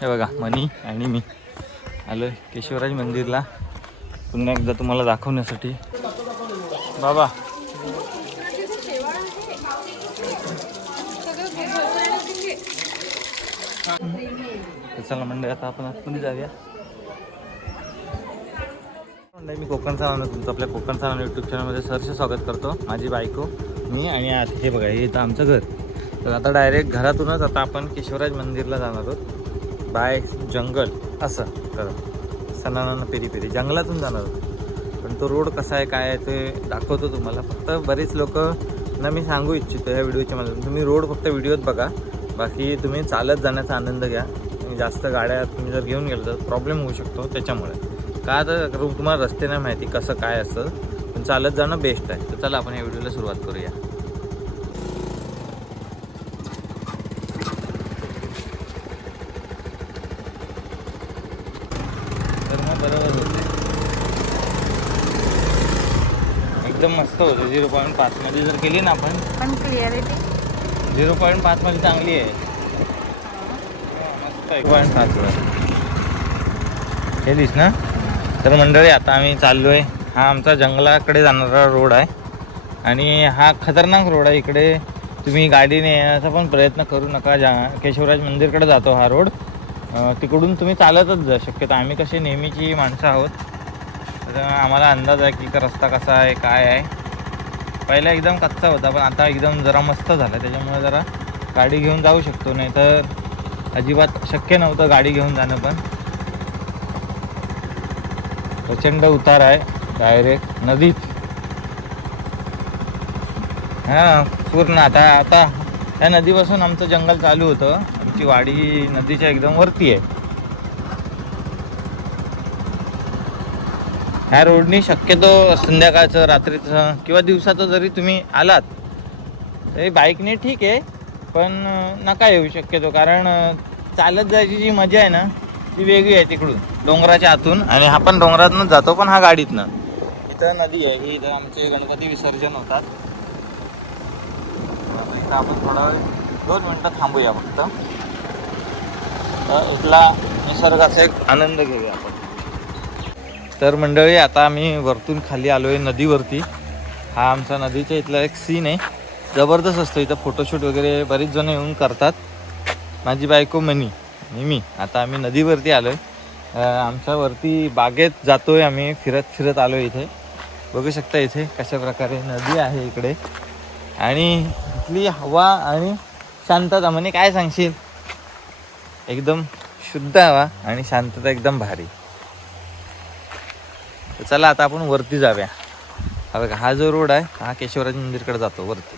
हे बघा मनी आणि मी. आलो केशवराज मंदिरला. पुन्हा एकदा तुम्हाला दाखवण्यासाठी. बाबा. चला मंडळी आता आपण आतमध्ये जाऊया. मंडळी मी कोकण सामान तुमचं आपल्या कोकण सामान यूट्यूब चॅनलमध्ये सरसे स्वागत करतो. माझी बायको मी आणि आत. हे बघा हे इथं आमचं घर. तर आता डायरेक्ट घरातूनच आता आपण केशवराज मंदिरला जाणार आहोत. बाय जंगल असं करत सलानानं पेरी पेरी. जंगलातून जाणार होतं. पण तो रोड कसा आहे काय आहे ते दाखवतो तुम्हाला. फक्त बरेच लोक ना मी सांगू इच्छितो ह्या व्हिडिओच्या मला. तुम्ही रोड फक्त व्हिडिओत बघा. बाकी तुम्ही चालत जाण्याचा आनंद घ्या. जास्त गाड्या तुम्ही जर घेऊन गेलं तर प्रॉब्लेम होऊ शकतो त्याच्यामुळे. का तर तुम्हाला रस्ते नाही माहिती कसं काय असतं. पण चालत जाणं बेस्ट आहे. तर चला आपण या व्हिडिओला सुरुवात करूया. बरोबर होते. एकदम मस्त होतं. झिरो पॉईंट पाचमध्ये जर केली ना आपण पण क्लिअरिटी? झिरो पॉईंट पाचमध्ये चांगली आहे. मस्त आहे. पॉईंट पाचवर केलीस ना? तर मंडळी आता आम्ही चाललो आहे हा आमचा जंगलाकडे जाणारा रोड आहे. आणि हा खतरनाक रोड आहे. इकडे तुम्ही गाडीने येण्याचा पण प्रयत्न करू नका. जा केशवराज मंदिरकडे जातो हा रोड. तिकडून तुम्ही चालतच जा. शक्यतो आम्ही कसे नेहमीची माणसं आहोत. तर आम्हाला अंदाज आहे की रस्ता कसा आहे काय आहे. पहिला एकदम कच्चा होता पण आता एकदम जरा मस्त झाला. त्याच्यामुळे जरा गाडी घेऊन जाऊ शकतो. नाही तर अजिबात शक्य नव्हतं गाडी घेऊन जाणं पण. प्रचंड उतार आहे डायरेक्ट नदीत. हां पूर्ण. आता आता या नदीपासून आमचं जंगल चालू होतं. आमची वाडी नदीच्या एकदम वरती आहे. ह्या रोडनी शक्यतो संध्याकाळचं रात्रीचं किंवा दिवसाचं जरी तुम्ही आलात तरी बाईकने ठीक आहे पण नका येऊ शक्यतो. कारण चालत जायची जी मजा आहे ना ती वेगळी आहे तिकडून. डोंगराच्या आतून आणि हा पण डोंगरातूनच जातो पण हा गाडीतनं. इथं नदी आहे. ही इथं आमचे गणपती विसर्जन होतात. तर आपण थोडा वेळ दोन मिनटं थांबूया फक्त. तर इथला निसर्गाचा एक आनंद घेऊया आपण. तर मंडळी आता आम्ही वरतून खाली आलो आहे नदीवरती. हा आमचा नदीच्या इथला एक सीन आहे. जबरदस्त असतो इथं फोटोशूट वगैरे बरीच जण येऊन करतात. माझी बायको मनी आणि मी. आता आम्ही नदीवरती आलो आहे आमच्यावरती बागेत जातो आहे आम्ही. फिरत फिरत आलो इथे. बघू शकता इथे कशा प्रकारे नदी आहे इकडे. आणि इथली हवा आणि शांतता. म्हणे काय सांगशील? एकदम शुद्ध हवा आणि शांतता एकदम भारी. तर चला आता आपण वरती जाऊया. हा बघा हा जो रोड आहे हा केशवराज मंदिरकडे जातो वरती.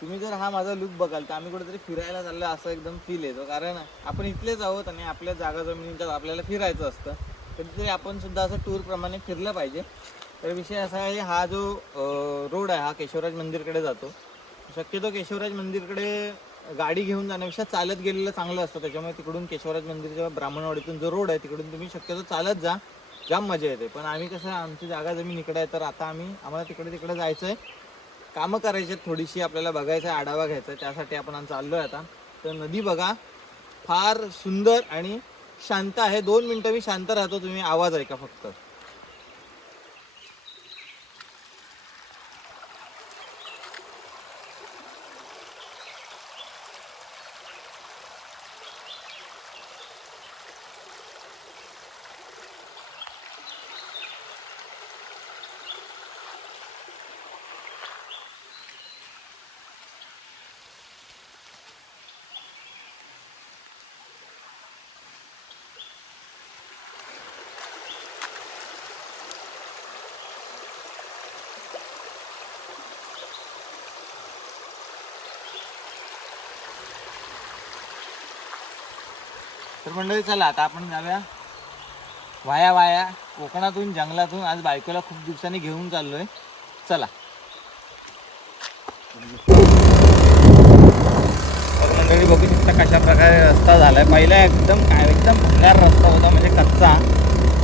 तुम्ही जर हा माझा लुक बघाल तर आम्ही कुठेतरी फिरायला चाललो असं एकदम फील येतो. कारण आपण इथलेच आहोत आणि आपल्या जागा जमिनीच्या आपल्याला फिरायचं असतं. कधीतरी आपण सुद्धा असं टूर प्रमाणे फिरलं पाहिजे. तर विषय असा आहे हा जो रोड आहे हा केशवराज मंदिरकडे जातो. शक्यतो केशवराज मंदिरकडे गाडी घेऊन जाण्यापेक्षा चालत गेलेलं चांगलं असतं. त्याच्यामुळे तिकडून केशवराज मंदिरच्या ब्राह्मणवाडीतून जो रोड आहे तिकडून तुम्ही शक्यतो चालत जा. जाम मजा येते. पण आम्ही कसं आमची जागा जमीन इकडे आहे तर आता आम्ही आम्हाला तिकडे तिकडे जायचं आहे कामं करायची आहेत थोडीशी आपल्याला बघायचं आहे आढावा घ्यायचा आहे. त्यासाठी आपण आम्ही चाललो आहे आता. तर नदी बघा फार सुंदर आणि शांत आहे. दोन मिनटं मी शांत राहतो तुम्ही आवाज ऐका फक्त. तर मंडळी चला आता आपण जाऊया. वाया वाया कोकणातून जंगलातून. आज बायकोला खूप दिवसांनी घेऊन चाललोय. चला. मंडळी बघू शकता कशा प्रकारे रस्ता झालाय. पहिला एकदम काय एकदम भंगार रस्ता होता म्हणजे कच्चा.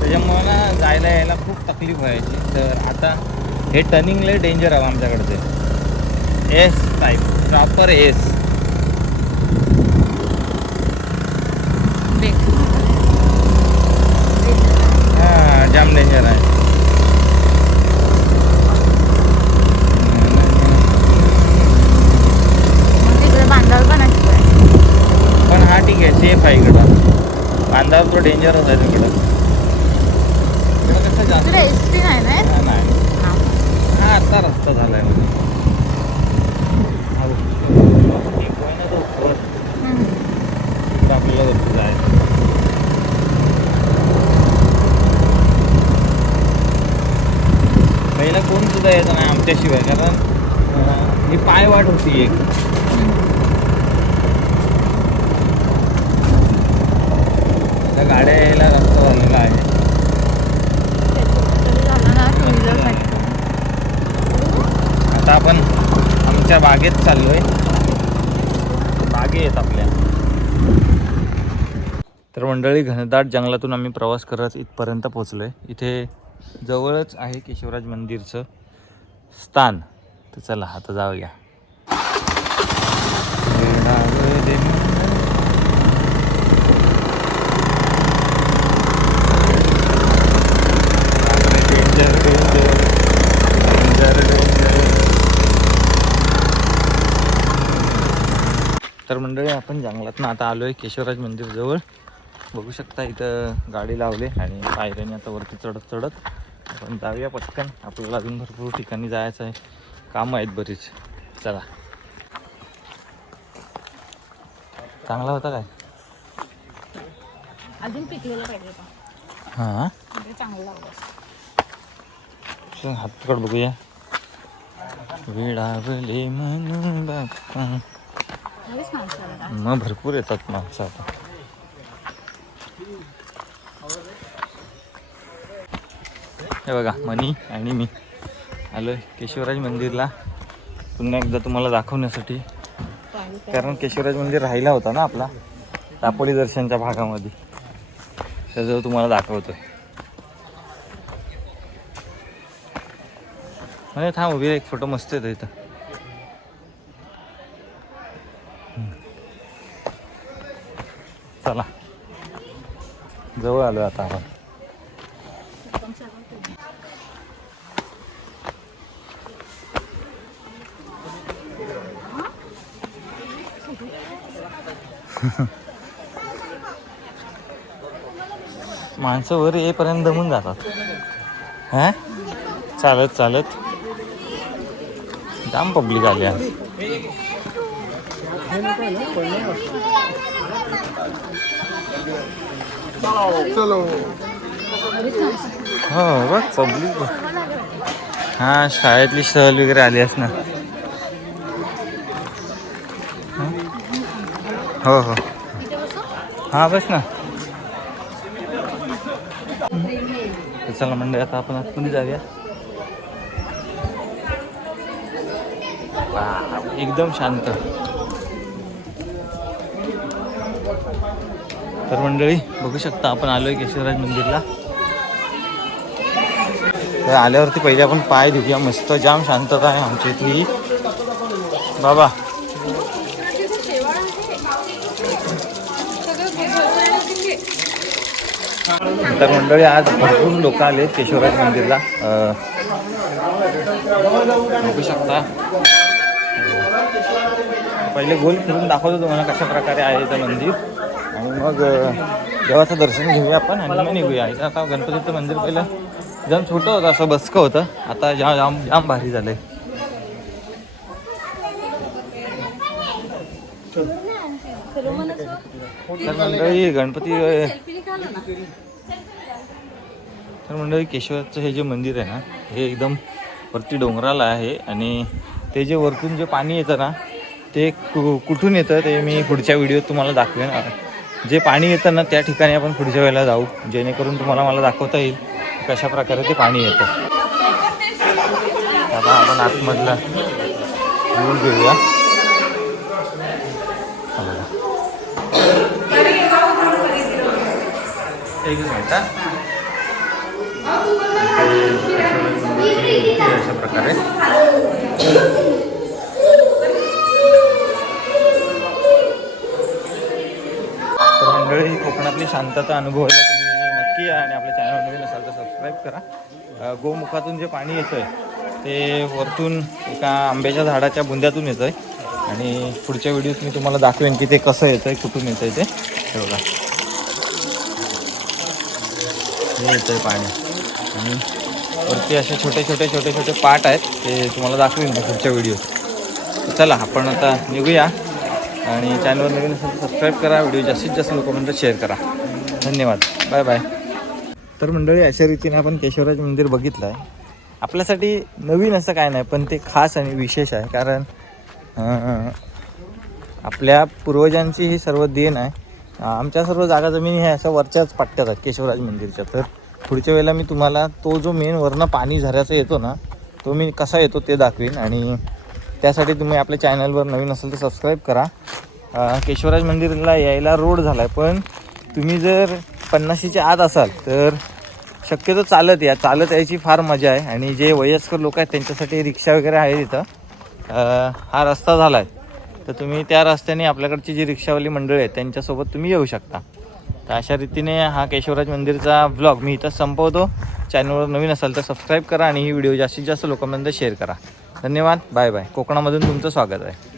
त्याच्यामुळे ना जायला यायला खूप तकलीफ व्हायची. तर आता हे टर्निंग लय डेंजर हवं आमच्याकडचे. एस टाईप प्रॉपर एस डेंजरच आहे तिकडं तिकडं कसं जास्त इकडे एस टी नाही ना? हा, नाही. हा. आता रस्ता झालाय म्हणजे हा. एक point आहे तो वर. तिकडं आपल्याला वरती जायचं. पहिला कोण सुद्धा येत नाही आमच्याशिवाय कारण अं, ही पाय वाट होती एक त्या गाड्या यायला रस्ता झालेला आहे. आता आपण आमच्या बागेत चाललोय. बागे आहेत आपल्या. तर मंडळी घनदाट जंगलातून आम्ही प्रवास करत इथपर्यंत पोचलोय इथे जवळच आहे केशवराज मंदिरचं स्थान. तर चला आता जाऊया. तर मंडळी आपण जंगलातनं आता आलोय केशवराज मंदिर जवळ. बघू शकता इथं गाडी लावले आणि पायऱ्याने आता वरती चढत चढत आपण जाऊया पटकन. आपल्याला अजून भरपूर ठिकाणी जायचं आहे. कामं आहेत बरीच. चला. चांगला होता काय? अजून पिकलेलं पाहिजे हां? म्हणजे चांगलं हात पकड बघूया. विडावले म्हणून बाप्पा लगेच माणसं आलं ना. मग भरपूर येतात माणसं आता. हे बघा मनी आणि मी. आलो केशवराज मंदिरला. पुन्हा एकदा तुम्हाला दाखवण्यासाठी. कारण केशवराज मंदिर राहिला होता ना आपला दापोली दर्शनच्या भागामध्ये. त्याजवळ तुम्हाला दाखवतोय. म्हणजे थांब उभी एक फोटो मस्त येतो इथं. जवळ आलो आता आपण. माणसं वर येईपर्यंत दमून जातात. हा? चालत चालत. जाम पब्लिक आली आज हो बघ पब्लिक हा शाळेतली सहल वगैरे आली अस ना. हो हो. हा बस ना. चला म्हणजे आता आपण आतमध्ये जाऊया. एकदम शांत. तर मंडळी बघू शकता आपण आलोय केशवराज मंदिरला. तर आल्यावरती पहिले आपण पाय धुऊया. मस्त जाम शांतता आहे आमच्या इथली. बाबा. तर मंडळी आज भरपूर लोक आले केशवराज मंदिरला. बघू शकता. पहिले गोल फिरून दाखवतो तुम्हाला कशा प्रकारे आहे ते मंदिर. आणि मग देवाचं दर्शन घेऊया आपण आणि मग निघूया. इथं आता गणपतीचं मंदिर पहिलं जाम छोटं होतं असं बसकं होतं. आता जाम जाम जाम भारी आहे तर मंडळी गणपती तर मंडळी केशवाचं हे जे मंदिर आहे ना हे एकदम वरती डोंगराला आहे आणि ते जे वरतून जे पाणी येतं ना ते कु कुठून येतं ते मी पुढच्या व्हिडिओत तुम्हाला दाखवेन. जे पाणी येतं ना त्या ठिकाणी आपण पुढच्या वेळेला जाऊ जेणेकरून तुम्हाला मला दाखवता येईल कशा प्रकारे ते पाणी येतं. आता आपण आतमधला घेऊन घेऊया. एक मिनिट अशा प्रकारे तर मंडळी ही कोकणातली शांतता अनुभवायला तुम्ही नक्की या आणि आपल्या चॅनल नवीन असाल तर सबस्क्राईब करा. गोमुखातून जे पाणी येतं आहे ते वरतून एका आंब्याच्या झाडाच्या बुंद्यातून येतं आहे आणि पुढच्या व्हिडिओत मी तुम्हाला दाखवेन की ते कसं येतं आहे कुठून येतं आहे ते बघा. हे येतं आहे पाणी. आणि वरती असे छोटे छोटे छोटे छोटे पाट आहेत ते तुम्हाला दाखवेन मी पुढच्या व्हिडिओत चला आपण आता निघूया. आणि चॅनलवर नवीन असेल तर सबस्क्राईब करा. व्हिडिओ जास्तीत जास्त लोकांपर्यंत शेअर करा. धन्यवाद. बाय बाय तर मंडळी अशा रीतीने आपण केशवराज मंदिर बघितलं आहे आपल्यासाठी नवीन असं काय नाही पण ते खास आणि विशेष आहे. कारण आपल्या पूर्वजांची ही सर्व देण आहे. आमच्या सर्व जागा जमिनी ह्या असं वरच्याच पट्ट्यात आहेत केशवराज मंदिरच्या. तर पुढच्या वेळेला मी तुम्हाला तो जो मेन वरनं पाणी झऱ्याचा येतो ना तो मी कसा येतो ते दाखवीन. आणि त्यासाठी तुम्ही आपल्या चॅनलवर नवीन असेल तर सबस्क्राईब करा. केशवराज मंदिरला यायला रोड झाला आहे पण तुम्ही जर पन्नाशीच्या आत असाल तर शक्यतो चालत या. चालत यायची फार मजा आहे आणि जे वयस्कर लोक आहेत त्यांच्यासाठी रिक्षा वगैरे आहे तिथं. हा रस्ता झाला आहे तर तुम्ही त्या रस्त्याने आपल्याकडची जी रिक्षावाली मंडळी आहेत त्यांच्यासोबत तुम्ही येऊ शकता. तर अशा रीतीने हा केशवराज मंदिरचा व्लॉग मी इथं संपवतो. चॅनलवर नवीन असाल तर सबस्क्राईब करा आणि ही व्हिडिओ जास्तीत जास्त लोकांपर्यंत शेअर करा. धन्यवाद. Bye bye. कोकणामधून तुमचं स्वागत आहे.